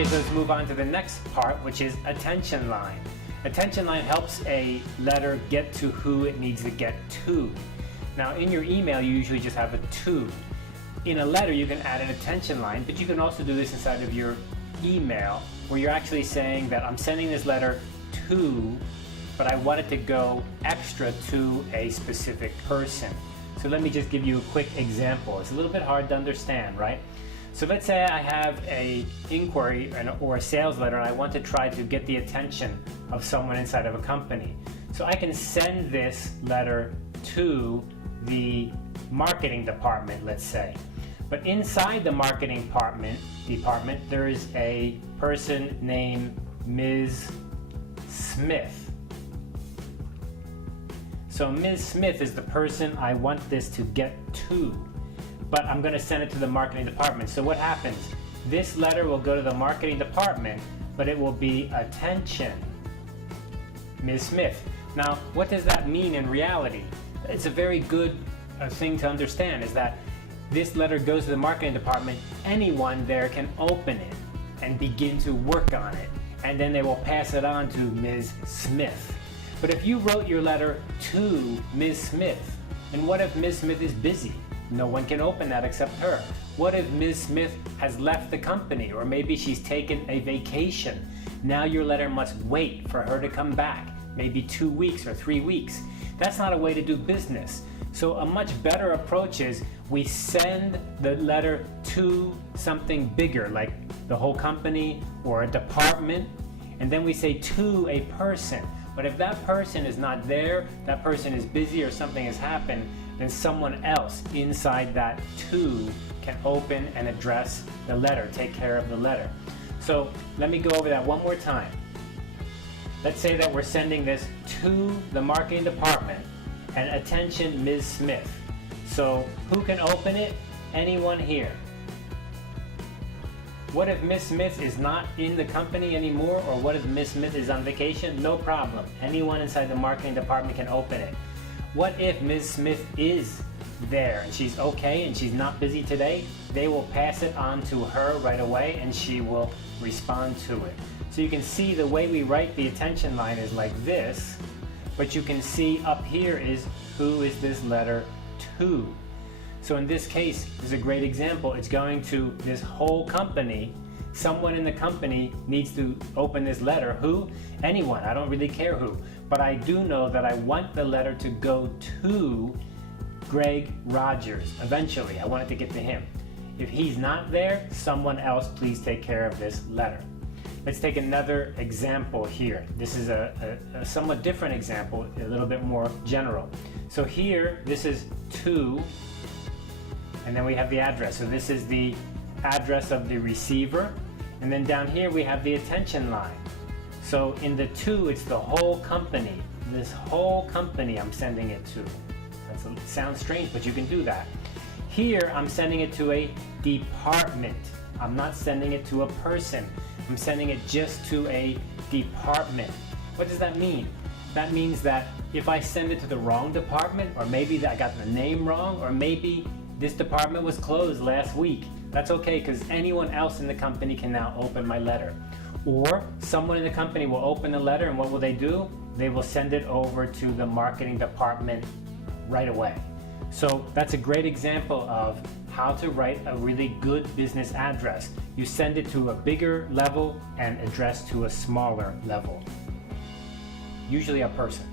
Okay, so let's move on to the next part, which is attention line. Attention line helps a letter get to who it needs to get to. Now, in your email, you usually just have a to. In a letter, you can add an attention line, but you can also do this inside of your email, where you're actually saying that I'm sending this letter to, but I want it to go extra to a specific person. So let me just give you a quick example. It's a little bit hard to understand, right? So let's say I have an inquiry or a sales letter, and I want to try to get the attention of someone inside of a company. So I can send this letter to the marketing department, let's say. But inside the marketing department, there is a person named Ms. Smith. So Ms. Smith is the person I want this to get to, but I'm going to send it to the marketing department. So what happens? This letter will go to the marketing department, but it will be attention, Ms. Smith. Now, what does that mean in reality? It's a very good thing to understand, is that this letter goes to the marketing department. Anyone there can open it and begin to work on it, and then they will pass it on to Ms. Smith. But if you wrote your letter to Ms. Smith, and what if Ms. Smith is busy? No one can open that except her. What if Ms. Smith has left the company, or maybe she's taken a vacation? Now your letter must wait for her to come back, maybe 2 weeks or 3 weeks. That's not a way to do business. So a much better approach is we send the letter to something bigger, like the whole company or a department, and then we say to a person. But if that person is not there, that person is busy or something has happened, then someone else inside that to can open and address the letter, take care of the letter. So let me go over that one more time. Let's say that we're sending this to the marketing department, and attention, Ms. Smith. So who can open it? Anyone here. What if Ms. Smith is not in the company anymore, or what if Ms. Smith is on vacation? No problem. Anyone inside the marketing department can open it. What if Ms. Smith is there and she's okay and she's not busy today? They will pass it on to her right away, and she will respond to it. So you can see the way we write the attention line is like this, but you can see up here is who is this letter to. So in this case, this is a great example. It's going to this whole company. Someone in the company needs to open this letter. Who? Anyone. I don't really care who. But I do know that I want the letter to go to Greg Rogers. Eventually, I want it to get to him. If he's not there, someone else please take care of this letter. Let's take another example here. This is a somewhat different example, a little bit more general. So here, this is to, and then we have the address. So this is the address of the receiver. And then down here, we have the attention line. So in the to, it's the whole company. This whole company I'm sending it to. That sounds strange, but you can do that. Here, I'm sending it to a department. I'm not sending it to a person. I'm sending it just to a department. What does that mean? That means that if I send it to the wrong department, or maybe I got the name wrong, or maybe this department was closed last week, that's okay, because anyone else in the company can now open my letter. Or someone in the company will open the letter, and what will they do? They will send it over to the marketing department right away. So that's a great example of how to write a really good business address. You send it to a bigger level and address to a smaller level, usually a person.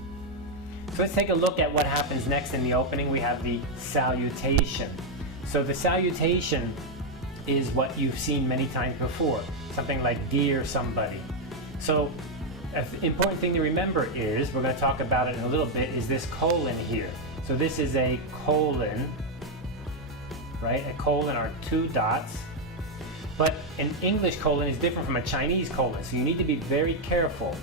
So let's take a look at what happens next in the opening. We have the salutation. So the salutation is what you've seen many times before, something like dear somebody. So an important thing to remember is, we're going to talk about it in a little bit, is this colon here. So this is a colon, right? A colon are 2 dots. But an English colon is different from a Chinese colon, so you need to be very careful.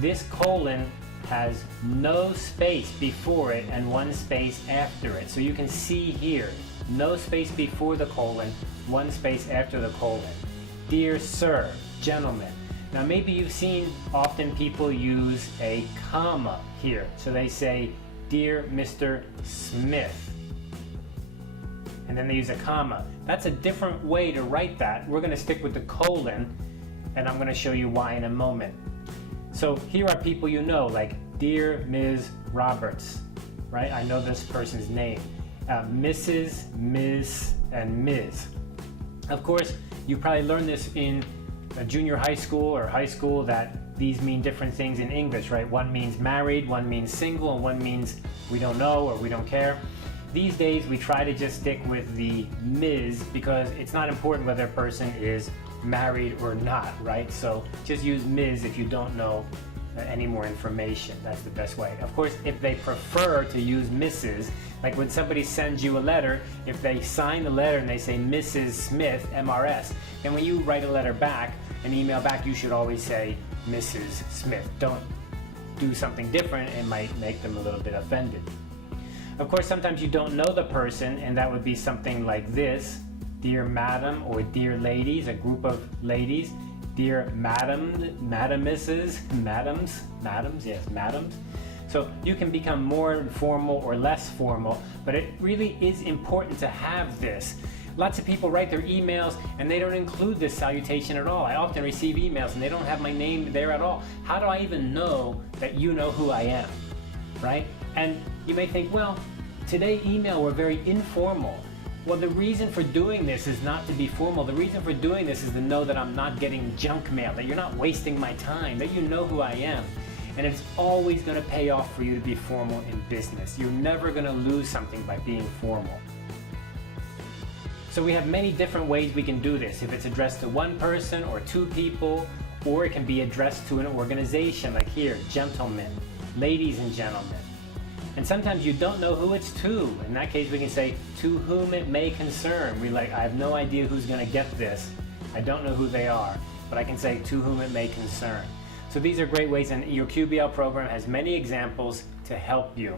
This colon has no space before it and 1 space after it. So you can see here, no space before the colon, 1 space after the colon. Dear sir, gentlemen. Now maybe you've seen often people use a comma here. So they say, dear Mr. Smith. And then they use a comma. That's a different way to write that. We're going to stick with the colon. and I'm going to show you why in a moment. So here are people you know, like Dear Ms. Roberts, right? I know this person's name. Mrs., Ms., and Ms. Of course, you probably learned this in junior high school or high school that these mean different things in English, right? One means married, one means single, and one means we don't know or we don't care. These days, we try to just stick with the Ms. because it's not important whether a person is married or not, right? So just use Ms. if you don't know any more information. That's the best way. Of course, if they prefer to use Mrs., like when somebody sends you a letter, if they sign the letter and they say Mrs. Smith, MRS, then when you write a letter back, an email back, you should always say Mrs. Smith. Don't do something different, it might make them a little bit offended. Of course, sometimes you don't know the person, and that would be something like this: Dear Madam, or Dear Ladies, a group of ladies. Dear Madam, Madames, Madams, yes, Madams. So you can become more formal or less formal, but it really is important to have this. Lots of people write their emails and they don't include this salutation at all. I often receive emails and they don't have my name there at all. How do I even know that you know who I am, right? And you may think, well, today email were very informal. Well, the reason for doing this is not to be formal. The reason for doing this is to know that I'm not getting junk mail, that you're not wasting my time, that you know who I am. And it's always going to pay off for you to be formal in business. You're never going to lose something by being formal. So we have many different ways we can do this. If it's addressed to one person or two people, or it can be addressed to an organization, like here, gentlemen, ladies and gentlemen. And sometimes you don't know who it's to. In that case, we can say, to whom it may concern. I have no idea who's going to get this. I don't know who they are, but I can say, to whom it may concern. So these are great ways, and your QBL program has many examples to help you.